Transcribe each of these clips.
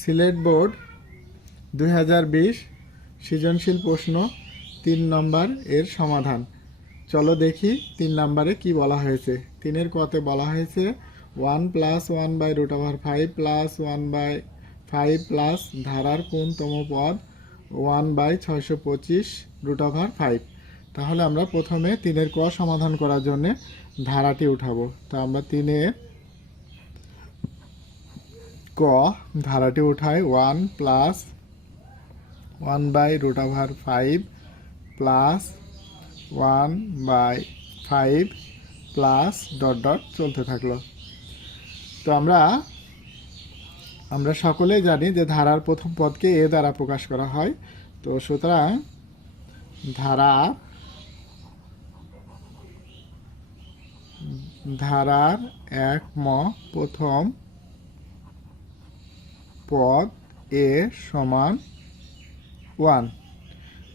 Sylhet board, দুই হাজার বিশ, সৃজনশীল প্রশ্ন, তিন নম্বর এর সমাধান। চলো দেখি তিন নম্বরে কি বলা হয়েছে। তিনের কতে বলা হয়েছে, one plus one by root over five plus one by five plus ধারার কোনতম পদ ওয়ান বাই ছয়শো পঁচিশ রুট ওভার ফাইভ। তাহলে আমরা প্রথমে তিনের ক সমাধান করার জন্যে ধারাটি উঠাবো। তো আমরা তিনের ক, ধারাটি উঠাই one plus one by root over five plus one by five plus dot dot চলতে থাকল। তো আমরা আমরা সকলেই জানি যে ধারার প্রথম পদকে এ দ্বারা প্রকাশ করা হয়। তো সুতরাং ধারা, ধারার এক ম প্রথম পদ এ সমান ওয়ান।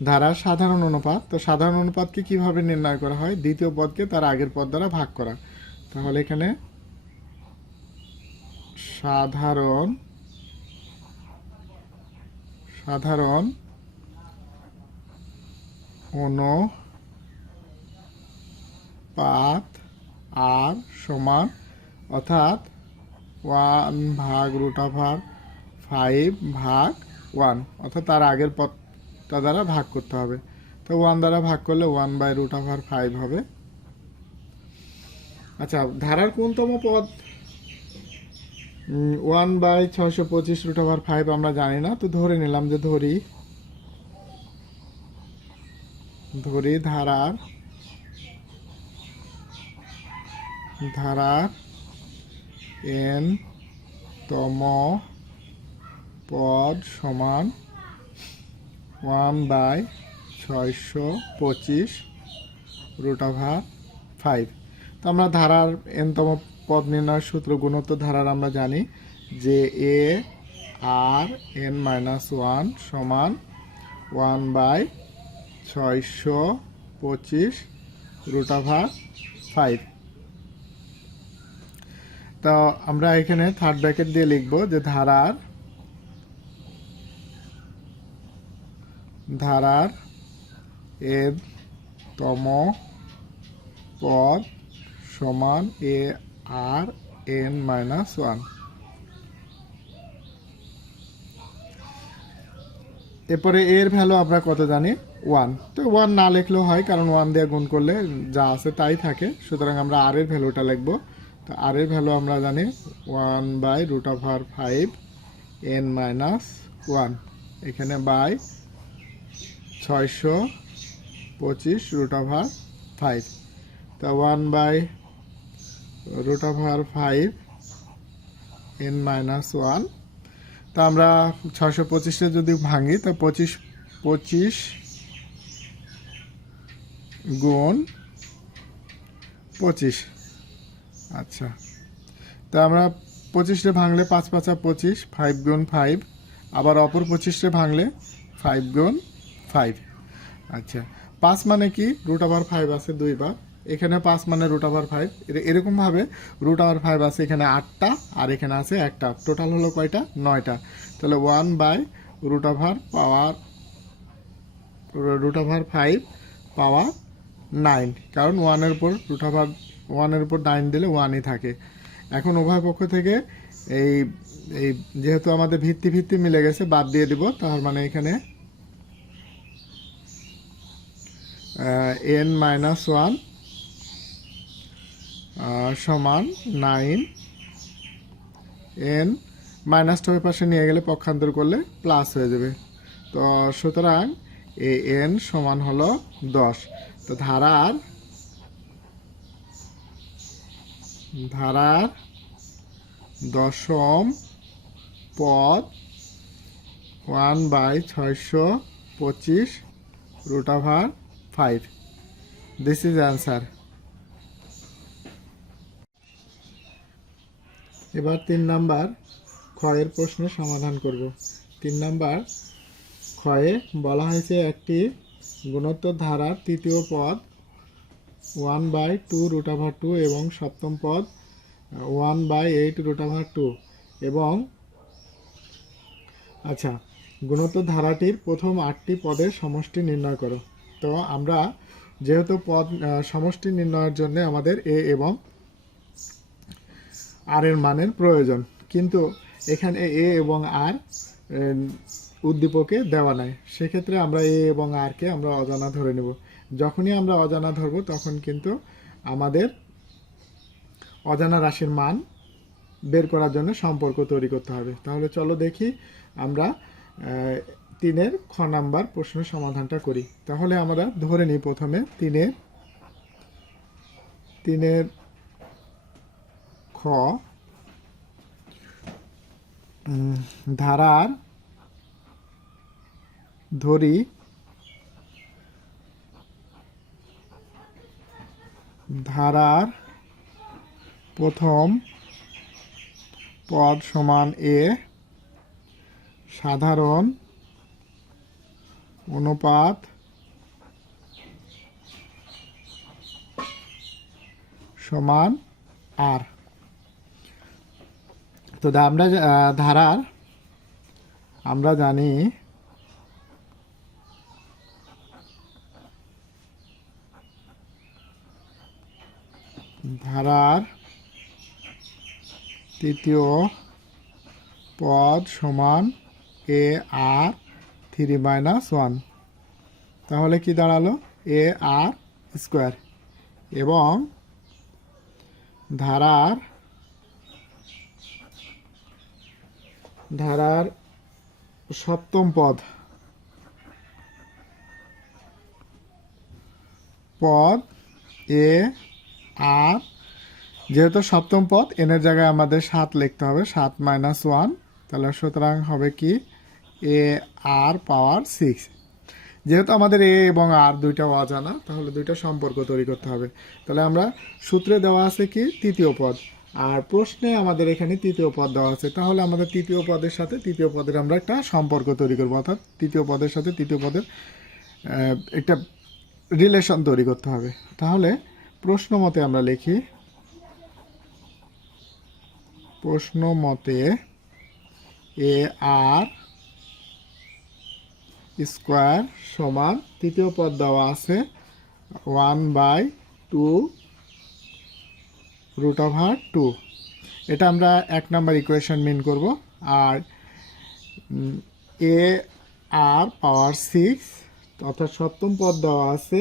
ধারার সাধারণ অনুপাত। তো সাধারণ অনুপাতকে কীভাবে নির্ণয় করা হয়? দ্বিতীয় পদকে তার আগের পদ দ্বারা ভাগ করা। তাহলে এখানে সাধারণ সাধারণ অনুপাত আর সমান, অর্থাৎ ওয়ান ভাগ রুট ফাইভ ভাগ ওয়ান অর্থাৎ তার আগের পদটা দ্বারা ভাগ করতে হবে। তো ওয়ান দ্বারা ভাগ করলে one by root over five হবে। আচ্ছা ধারার কোনতম পদ? ওয়ান বাই ছয়শো পঁচিশ রুট ওভার ফাইভ আমরা জানি না, তো ধরে নিলাম যে ধরি ধরি ধারার ধারার এন তম পদ সমান ওয়ান বাই ছয়শো পঁচিশ রুট ওভার ফাইভ। তো আমরা ধারার এনতম পদ নির্ণয়ের সূত্র গুণোত্তর ধারার আমরা জানি যে A, R, N minus one সমান ওয়ান বাই ছয়শো পঁচিশ রুট ওভার ফাইভ। তো আমরা এখানে থার্ড ব্র্যাকেট দিয়ে লিখব যে ধারার ধারার এর তম পদ সমান A R N minus one. এরপরে এর ভ্যালু আমরা কত জানি? ওয়ান। তো ওয়ান না লিখলেও হয়, কারণ ওয়ান দিয়ে গুণ করলে যা আছে তাই থাকে। সুতরাং আমরা আর এর ভ্যালুটা লিখব। তো আর এর ভ্যালু আমরা জানি one by root of R five N minus one. এখানে বাই ছয়শো পঁচিশ রুট ওভার ফাইভ তা one by root over five N minus one তা আমরা ছয়শো পঁচিশে যদি ভাঙি, তো পঁচিশ পঁচিশ গুণ পঁচিশ। আচ্ছা। তা আমরা পঁচিশে ভাঙলে পাঁচ পাঁচা পঁচিশ ফাইভ গুণ ফাইভ আবার অপর পঁচিশে ভাঙলে ফাইভ গুণ ফাইভ আচ্ছা পাঁচ মানে কি? রুট ওভার ফাইভ আছে দুইবার। এখানে পাঁচ মানে রুট ওভার ফাইভ এরকমভাবে রুট ওভার ফাইভ আছে এখানে আটটা, আর এখানে আছে একটা। টোটাল হলো কয়টা? নয়টা। তাহলে one by root over power root over five power nine কারণ ওয়ানের উপর রুট ওভার ওয়ানের উপর নাইন দিলে ওয়ানই থাকে। এখন উভয় পক্ষ থেকে এই এই যেহেতু আমাদের ভিত্তি ভিত্তি মিলে গেছে, বাদ দিয়ে দিব। তার মানে এখানে এন মাইনাস ওয়ান সমান নাইন এন মাইনাসটা ওই পাশে নিয়ে গেলে পক্ষান্তর করলে প্লাস হয়ে যাবে। তো সুতরাং এ এন সমান হলো দশ। তো ধারার ধারার দশম পদ ওয়ান বাই ছয়শো পঁচিশ root over five this is answer এবার তিন নাম্বার, ক্ষয়ের প্রশ্নের সমাধান করব। তিন নাম্বার, ক্ষয়ে বলা হয়েছে একটি গুণোত্তর ধারার তৃতীয় পদ one by two root over two এবং সপ্তম পদ one by eight root over two এবং আচ্ছা গুণোত্তর ধারাটির প্রথম আটটি পদের সমষ্টি নির্ণয় করো। তো আমরা যেহেতু পদ সমষ্টি নির্ণয়ের জন্য আমাদের এ এবং আর এর মানের প্রয়োজন। কিন্তু এখানে এ এবং আর উদ্দীপকে দেওয়া নাই। সেক্ষেত্রে আমরা এ এবং আরকে আমরা অজানা ধরে নেব। যখনই আমরা অজানা ধরব, তখন কিন্তু আমাদের অজানা রাশির মান বের করার জন্য সম্পর্ক তৈরি করতে হবে। তাহলে চলো দেখি আমরা তিনের খ নাম্বার প্রশ্নের সমাধানটা করি। তাহলে আমরা ধরে নিই প্রথমে তিনের তিনের খ ধারার ধরি ধারার প্রথম পদ সমান এ, সাধারণ অনুপাত সমান আর তো আমরা ধারার আমরা জানি ধারার তৃতীয় পদ সমান A R three minus one তাহলে কি দাঁড়াল? এ আর স্কোয়ার এবং ধারার ধারার সপ্তম পদ। পদ এ আর যেহেতু সপ্তম পদ এনের জায়গায় আমাদের সাত লিখতে হবে, সাত মাইনাস ওয়ান তাহলে সুতরাং হবে কি? এ আর পাওয়ার সিক্স যেহেতু আমাদের এ এবং আর দুইটা অজানা, তাহলে দুইটা সম্পর্ক তৈরি করতে হবে। তাহলে আমরা সূত্রে দেওয়া আছে কি? তৃতীয় পদ। আর প্রশ্নে আমাদের এখানে তৃতীয় পদ দেওয়া আছে। তাহলে আমাদের তৃতীয় পদের সাথে তৃতীয় পদের আমরা একটা সম্পর্ক তৈরি করব। অর্থাৎ তৃতীয় পদের সাথে তৃতীয় পদের একটা রিলেশন তৈরি করতে হবে। তাহলে প্রশ্ন মতে আমরা লিখি প্রশ্ন মতে এ আর স্কোয়ার সমান তৃতীয় পদ দেওয়া আছে। One by two root over two. এটা আমরা এক নাম্বার ইকুয়েশন মিন করব। আর এ আর পাওয়ার সিক্স অর্থাৎ সপ্তম পদ দেওয়া আছে।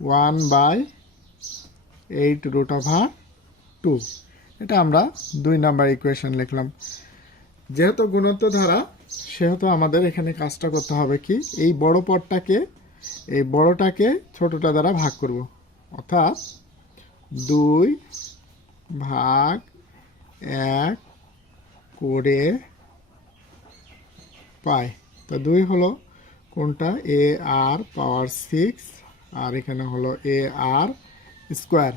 One by eight root over two. এটা আমরা দুই নাম্বার ইকুয়েশন লিখলাম। যেহেতু গুণত্ব ধারা সেহেতু আমাদের এখানে কাজটা করতে হবে কি? এই বড় পদটাকে, এই বড়টাকে ছোটটা দ্বারা ভাগ করব। অর্থাৎ দুই ভাগ এক করে পাই। তো দুই হলো কোনটা? এ আর পাওয়ার সিক্স, আর এখানে হলো এ আর স্কোয়ার।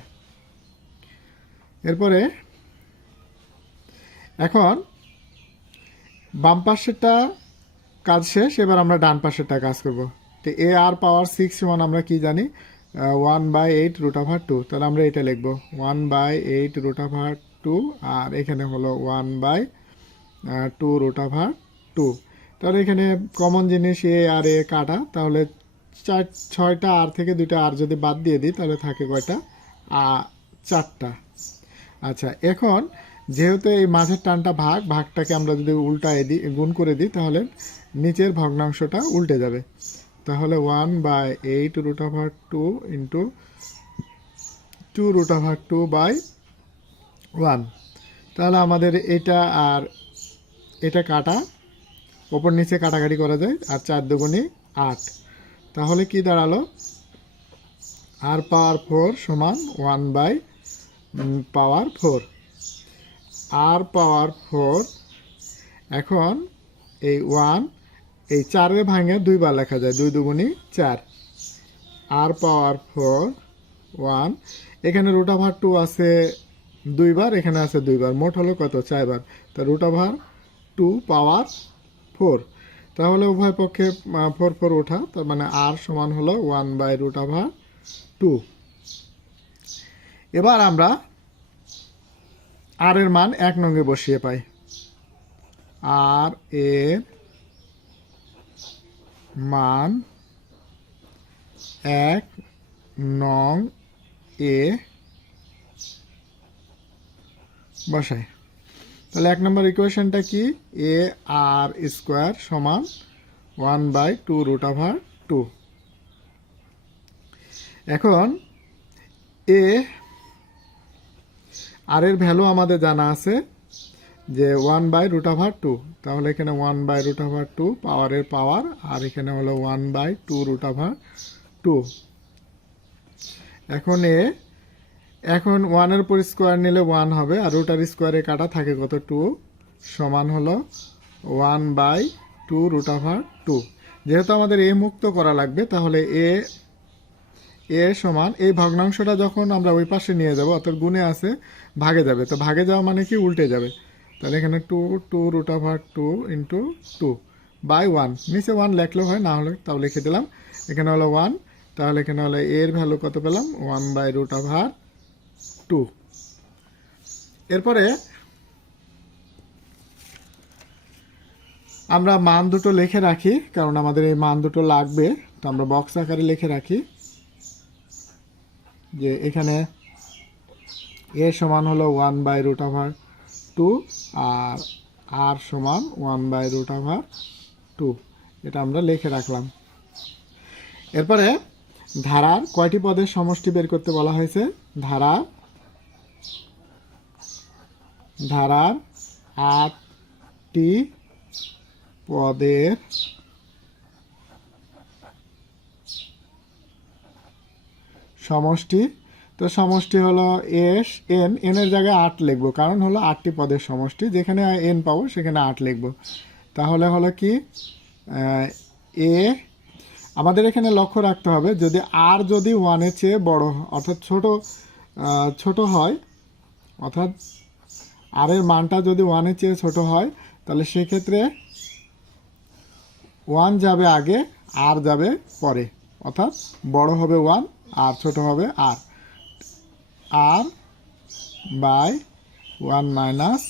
এরপরে এখন বাম পাশেরটা কাজ শেষ, এবার আমরা ডান পাশেরটা কাজ করব। তো এ আর পাওয়ার সিক্স সমান আমরা কি জানি? One by eight root over two তাহলে আমরা এটা লিখব। One by eight root over two আর এখানে হলো one by two root over two তাহলে এখানে কমন জিনিস এ আর এ কাটা। তাহলে চার, ছয়টা আর থেকে দুইটা আর যদি বাদ দিয়ে দিই, তাহলে থাকে কয়টা? চারটা। আচ্ছা এখন যেহেতু এই মাঝের টানটা ভাগ, ভাগটাকে আমরা যদি উল্টায় দিই গুণ করে দিই, তাহলে নিচের ভগ্নাংশটা উল্টে যাবে। তাহলে one by eight root over two into two root over two by one তাহলে আমাদের এটা আর এটা কাটা, ওপর নিচে কাটাকাটি করা যায়, আর চার দুগুণে আট। তাহলে কি দাঁড়াল? আর পাওয়ার ফোর সমান one by power four R power four এখন এই ওয়ান এই চারে ভাঙে দুইবার লেখা যায়, দুই দুগুণি চার। আর পাওয়ার ফোর ওয়ান এখানে রুট টু আছে দুইবার, এখানে আছে দুইবার, মোট হলো কত? চারবার। তো রুট টু পাওয়ার ফোর তাহলে উভয় পক্ষে ফোর ফোর ওঠা, তার মানে আর সমান হলো ওয়ান বাই রুট টু এবার আমরা আর এর মান এক নঙ্গে বসিয়ে পাই। আর এর মান এক নং এ বসাই। তাহলে এক নম্বর ইকুয়েশনটা কি? এ আর স্কোয়ার সমান one by two root two. এখন এ আর এর ভ্যালু আমাদের জানা আছে যে one by root over two তাহলে এখানে one by root over two পাওয়ারের পাওয়ার আর এখানে হলো one by two root over two এখন এ, এখন ওয়ানের উপর স্কোয়ার নিলে ওয়ান হবে, আর রুটার স্কোয়ারে কাটা থাকে কত? টু সমান হলো one by two root over two যেহেতু আমাদের এ মুক্ত করা লাগবে, তাহলে এ এ সমান, এই ভগ্নাংশটা যখন আমরা ওই পাশে নিয়ে যাব, অর্থাৎ গুণে আছে ভাগে যাবে। তো ভাগে যাওয়া মানে কি? উল্টে যাবে। তাহলে এখানে two two root over two into two by one নিচে ওয়ান লেখলেও হয়, না হলে তাও লিখে দিলাম। এখানে হলো ওয়ান তাহলে এখানে হলো এর ভ্যালু কত পেলাম? One by root over two এরপরে আমরা মান দুটো লিখে রাখি, কারণ আমাদের এই মান দুটো লাগবে। তো আমরা বক্স আকারে লিখে রাখি যে এখানে এ সমান হলো one by root over two R r সমান one by root over two এটা আমরা লিখে রাখলাম। এরপরে ধারার কয়টি পদের সমষ্টি বের করতে বলা হয়েছে? ধারা ধারার আটটি পদের সমষ্টি তো সমষ্টি হলো এস, এন এন এর জায়গায় আট লিখব। কারণ হলো আটটি পদের সমষ্টি। যেখানে এন পাবো, সেখানে আট লিখব। তাহলে হলো কি? এ, আমাদের এখানে লক্ষ্য রাখতে হবে, যদি আর যদি ওয়ানের চেয়ে বড়, অর্থাৎ ছোট ছোট হয়, অর্থাৎ আর এর মানটা যদি ওয়ানের চেয়ে ছোট হয়, তাহলে সেক্ষেত্রে ওয়ান যাবে আগে আর যাবে পরে। অর্থাৎ বড় হবে ওয়ান আর ছোট হবে আর r by one minus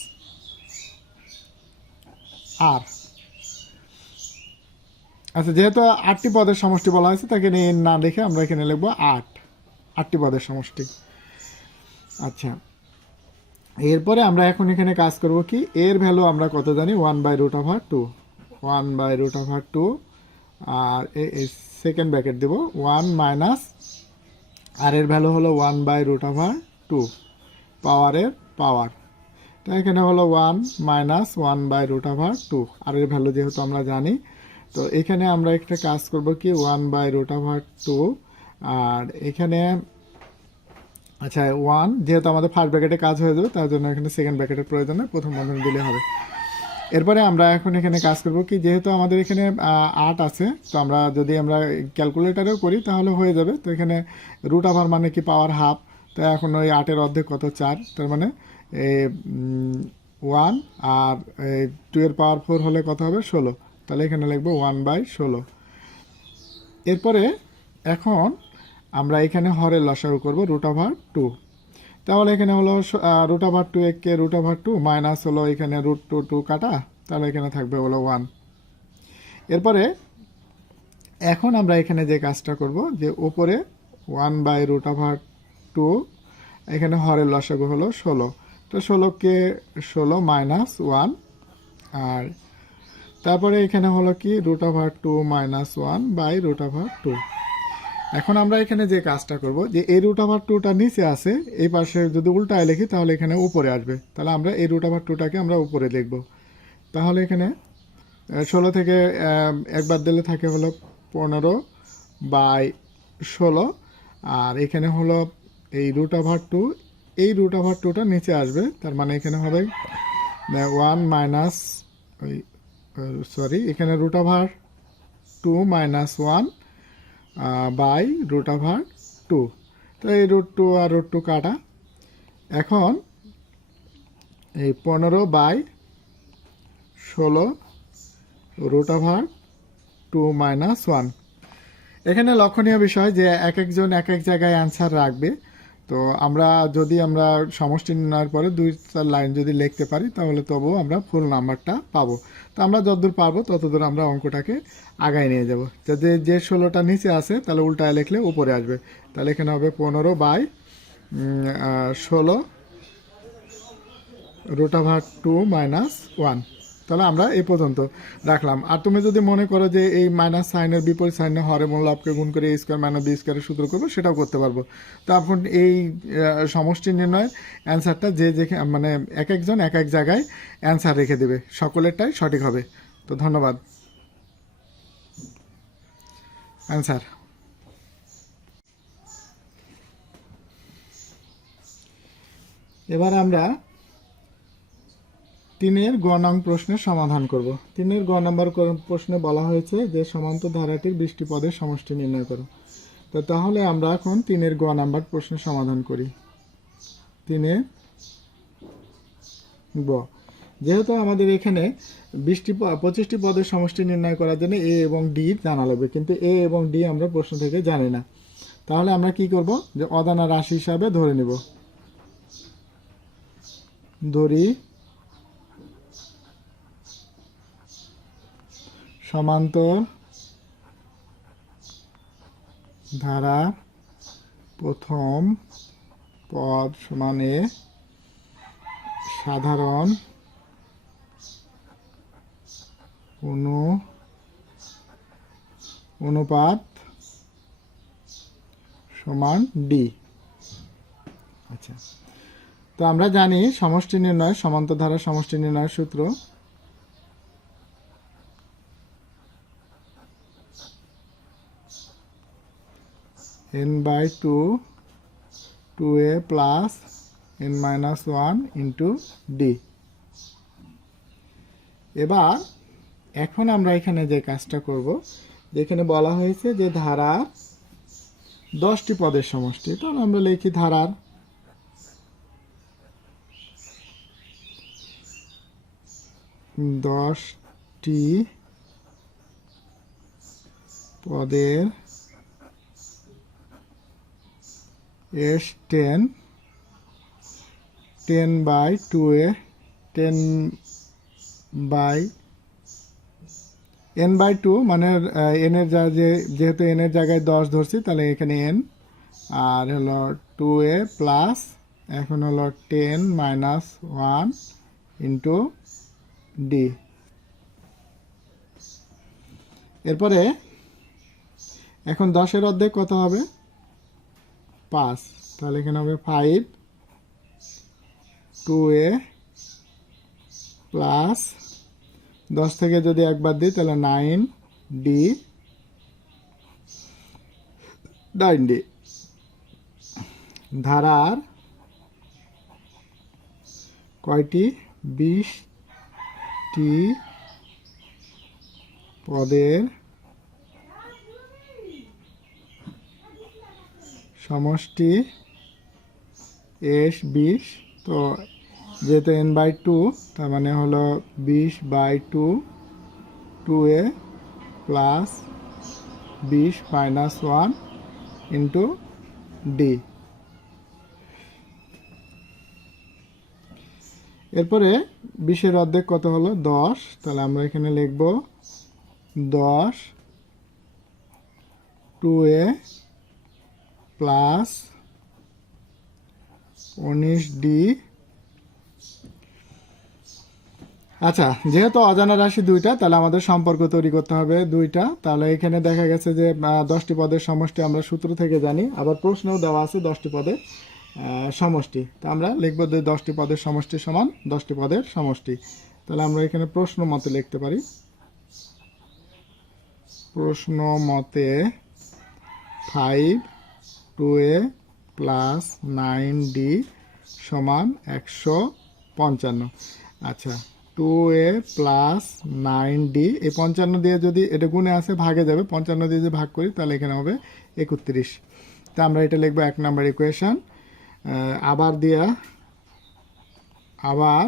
r আচ্ছা যেহেতু আটটি পদের সমষ্টি বলা হয়েছে, তাকে নিয়ে না দেখে আমরা এখানে লিখব আট। আটটি পদের সমষ্টি। আচ্ছা এরপরে আমরা এখন এখানে কাজ করব কি, এর ভ্যালু আমরা কত জানি? One by root over two one by root over two R second bracket দেব। ওয়ান মাইনাস আর এর ভ্যালু হলো one by root over two পাওয়ারের পাওয়ার তো এখানে হলো one minus one by root over two r এর value যেহেতু আমরা জানি, তো এখানে আমরা একটা কাজ করব কি one by root over two আর এখানে আচ্ছা ওয়ান যেহেতু আমাদের ফার্স্ট ব্র্যাকেটে কাজ হয়ে যাবে, তার জন্য এখানে সেকেন্ড ব্র্যাকেটের প্রয়োজন প্রথম বন্ধনী দিলে হবে। এরপরে আমরা এখন এখানে কাজ করব কি, যেহেতু আমাদের এখানে আট আছে, তো আমরা যদি আমরা ক্যালকুলেটারেও করি তাহলে হয়ে যাবে। তো এখানে রুট আভার মানে কি পাওয়ার হাফ তো এখন ওই আটের অর্ধেক কত? চার, তার মানে ওয়ান আর টু এর পাওয়ার ফোর হলে কত হবে? ষোলো। তাহলে এখানে লিখব ওয়ান বাই ষোলো। এরপরে এখন আমরা এখানে হরের লসাগু করব রুট ওভার টু তাহলে এখানে হলো রুট ওভার টু একে রুট ওভার টু মাইনাস হলো এখানে রুট টু টু কাটা, তাহলে এখানে থাকবে হলো ওয়ান এরপরে এখন আমরা এখানে যে কাজটা করব, যে উপরে one by root over two এখানে হরের লসাগু হলো ষোলো। তো ষোলোকে ষোলো মাইনাস ওয়ান আর তারপরে এখানে হলো কি root over two minus one by root over two এখন আমরা এখানে যে কাজটা করব, যে এই রুট ওভার টুটা নিচে আছে, এই পাশে যদি উল্টায় লিখি, তাহলে এখানে উপরে আসবে। তাহলে আমরা এই রুট ওভার টুটাকে আমরা উপরে লিখব। তাহলে এখানে ষোলো থেকে একবার দিলে থাকে হলো পনেরো বাই ষোলো। আর এখানে হলো এই রুট আভার টু এই রুট আভার টুটা নিচে আসবে। তার মানে এখানে হবে ওয়ান মাইনাস ওই সরি এখানে root over two minus one by root over two তো এই রুট টু আর রুট টু কাটা। এখন এই পনেরো বাই ষোলো root over two minus one এখানে লক্ষণীয় বিষয় যে এক একজন এক এক জায়গায় অ্যান্সার রাখবে। তো আমরা যদি আমরা সমষ্টি নির্ণয়ের পরে দুই চার লাইন যদি লিখতে পারি, তাহলে তবুও আমরা ফুল নাম্বারটা পাবো। তো আমরা যতদূর পারব ততদূর আমরা অঙ্কটাকে আগায় নিয়ে যাব। যদি যে ষোলোটা নিচে আছে, তাহলে উল্টায় লিখলে উপরে আসবে। তাহলে এখানে হবে পনেরো বাই ষোলো রোটাভার টু মাইনাস ওয়ান তাহলে আমরা এই পর্যন্ত রাখলাম। আর তুমি যদি মনে করো যে এই মাইনাস সাইনের বিপরীত সাইনে হরে মূল লাভকে গুণ করে এই স্কোয়ার মাইনাস বি স্কোয়ারের সূত্র করব, সেটাও করতে পারব। তো এখন এই সমষ্টি নির্ণয়ের অ্যান্সারটা যে যেখানে মানে এক একজন এক এক জায়গায় অ্যান্সার রেখে দেবে। সকলেরটাই সঠিক হবে। তো ধন্যবাদ। অ্যান্সার এবার আমরা তিনের গ নং প্রশ্নের সমাধান করব। তিনের গ নম্বর প্রশ্নে বলা হয়েছে যে সমান্তর ধারাটির বৃষ্টি পদের সমষ্টি নির্ণয় করো। তো তাহলে আমরা এখন তিনের গ নাম্বার প্রশ্নের সমাধান করি। তিনে গ। যেহেতু আমাদের এখানে বৃষ্টি পঁচিশটি পদের সমষ্টি নির্ণয় করার জন্য এ এবং ডি জানা লাগবে, কিন্তু এ এবং ডি আমরা প্রশ্ন থেকে জানি না। তাহলে আমরা কি করব? যে, অজানা রাশি হিসাবে ধরে নেব। ধরি সমান্তর, ধারা প্রথম পদ সমানে সাধারণ অনু, অনুপাত সমান ডি আচ্ছা। তো আমরা জানি সমষ্টি নির্ণয়, সমান্তর ধারা সমষ্টি নির্ণয়ের সূত্র n by 2 2a plus n minus 1 into d. এবার, এখন আমরা এখানে যে কাজটা করব, যেখানে বলা হয়েছে যে ধারার দশটি পদের সমষ্টি। তাহলে আমরা লিখি ধারার দশটি পদের S ten ten by two a, ten by n by two মানে এনের যা যে, যেহেতু এনের জায়গায় দশ ধরছি, তাহলে এখানে এন। আর হলো টু এ প্লাস, এখন হলো ten minus one into d. এরপরে এখন দশের অর্ধেক কত হবে? পাঁচ, তাহলে এখানে হবে ফাইভ টু এ প্লাস দশ থেকে যদি একবার দিই, তাহলে নাইন ডি নাইন ডি ধারার কয়টি? বিশটি পদের সমষ্টি এস বিশ, তো যেহেতু এন বাই টু তার মানে হলো বিশ by two two a plus বিশ মাইনাস ওয়ান ইন্টু ডি এরপরে বিশের অর্ধেক কত হলো? দশ। তাহলে আমরা এখানে লিখব দশ টু এ প্লাস উনিশ ডি। আচ্ছা যেহেতু অজানা রাশি দুইটা, তাহলে আমাদের সম্পর্ক তৈরি করতে হবে দুইটা। তাহলে এখানে দেখা গেছে যে দশটি পদের সমষ্টি আমরা সূত্র থেকে জানি। আবার প্রশ্নও দেওয়া আছে দশটি পদের সমষ্টি। তা আমরা লিখব যে দশটি পদের সমষ্টি সমান দশটি পদের সমষ্টি। তাহলে আমরা এখানে প্রশ্ন মতে লিখতে পারি। প্রশ্ন মতে five two a plus nine d সমান একশো পঞ্চান্ন। আচ্ছা two a plus nine d এই পঞ্চান্ন দিয়ে যদি এটা গুণে আসে, ভাগে যাবে, পঞ্চান্ন দিয়ে যদি ভাগ করি, তাহলে এখানে হবে একত্রিশ। তা আমরা এটা লিখব এক নাম্বার ইকুয়েশন আবার দিয়া, আবার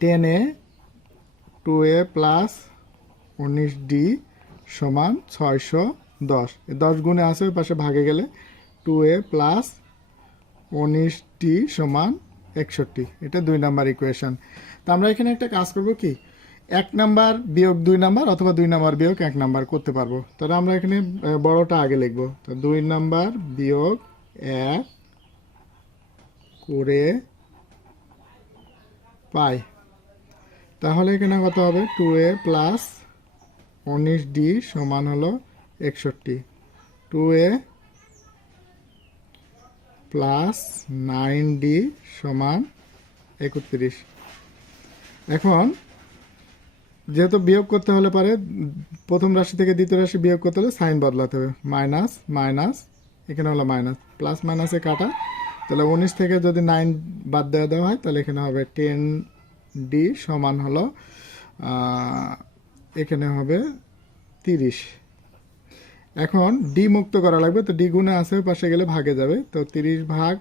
টেনে টু এ প্লাস উনিশ ডি সমান ছয়শো দশ। দশ গুণে আসে ওই পাশে ভাগে গেলে টু এ প্লাস উনিশ টি সমান একষট্টি। এটা দুই নাম্বার ইকুয়েশন তো আমরা এখানে একটা কাজ করব কি? এক নাম্বার বিয়োগ দুই নাম্বার অথবা দুই নাম্বার বিয়োগ এক নাম্বার করতে পারব। তাহলে আমরা এখানে বড়টা আগে লিখব। তো দুই নাম্বার বিয়োগ এক করে পাই। তাহলে এখানে কত হবে? টু এ প্লাস উনিশ ডি সমান হলো একষট্টি। Two a plus nine d সমান একত্রিশ। এখন যেহেতু বিয়োগ করতে হলে পারে, প্রথম রাশি থেকে দ্বিতীয় রাশি বিয়োগ করতে হলে সাইন বদলাতে হবে। মাইনাস মাইনাস, এখানে হলো মাইনাস। প্লাস মাইনাসে কাটা। তাহলে উনিশ থেকে যদি নাইন বাদ দেওয়া দেওয়া হয়, তাহলে এখানে হবে টেন ডি সমান হলো এখানে হবে তিরিশ। এখন ডি মুক্ত করা লাগবে তো ডি গুণে আছে পাশে গেলে ভাগে যাবে তো তিরিশ ভাগ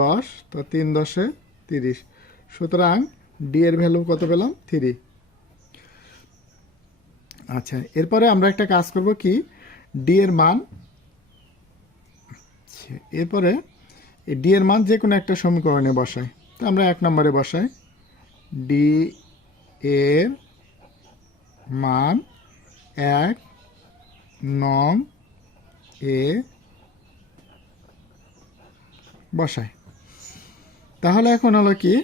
দশ তো তিন দশে তিরিশ। সুতরাং ডি এর ভ্যালু কত পেলাম? থ্রি আচ্ছা এরপরে আমরা একটা কাজ করব কি? ডি এর মান আচ্ছা, এরপরে ডি এর মান যে কোনো একটা সমীকরণে বসাই। তো আমরা এক নম্বরে বসাই। ডি এর মান এক নং এ বসাই। তাহলে এখন হলো কি?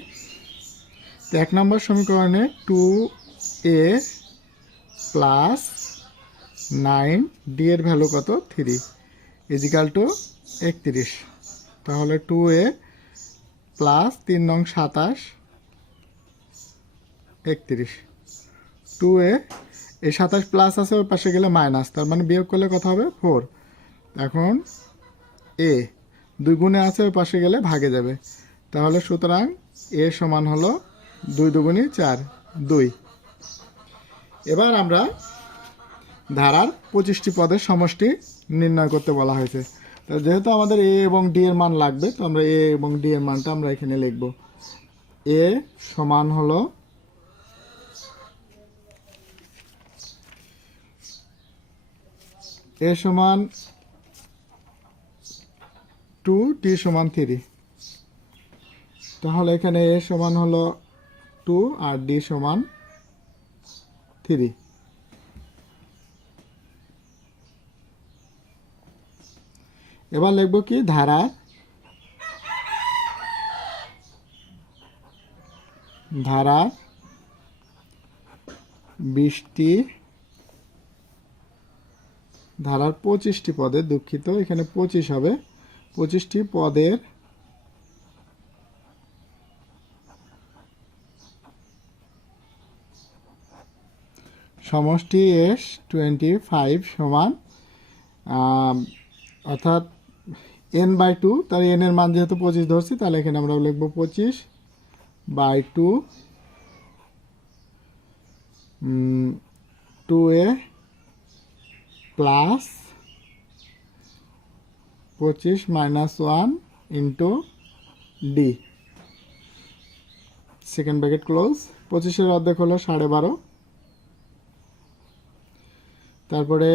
এক নম্বর সমীকরণে two a plus nine d এর ভ্যালু কত? থ্রি ইজিক্যাল টু একত্রিশ। তাহলে টু এ প্লাস তিন নং সাতাশ, একত্রিশ। টু এ এই সাতাশ প্লাস আছে ওই পাশে গেলে মাইনাস তার মানে বিয়োগ করলে কথা হবে? ফোর এখন এ দুই গুণে আছে ওই পাশে গেলে ভাগে যাবে। তাহলে সুতরাং এ সমান হলো দুই দুগুণি চার, দুই। এবার আমরা ধারার পঁচিশটি পদের সমষ্টি নির্ণয় করতে বলা হয়েছে। তো যেহেতু আমাদের এ এবং ডি এর মান লাগবে, তো আমরা এ এবং ডি এর মানটা আমরা এখানে লিখব। এ সমান হলো এ সমান টু টি সমান থ্রি তাহলে এখানে এ সমান হলো টু আর ডি সমান থ্রি এবার লিখব কি? ধারা ধারা বৃষ্টি ধারার পঁচিশটি পদে দুঃখিত, এখানে পঁচিশ হবে। পঁচিশটি পদের সমষ্টি এস টোয়েন্টি ফাইভ সমান অর্থাৎ এন বাই টু, তার এন এর মান যেহেতু পঁচিশ ধরছি, তাহলে এখানে আমরা লিখব পঁচিশ by two two a plus পঁচিশ minus one into d. Second bracket close. পঁচিশের অর্ধেক হলো সাড়ে বারো। তারপরে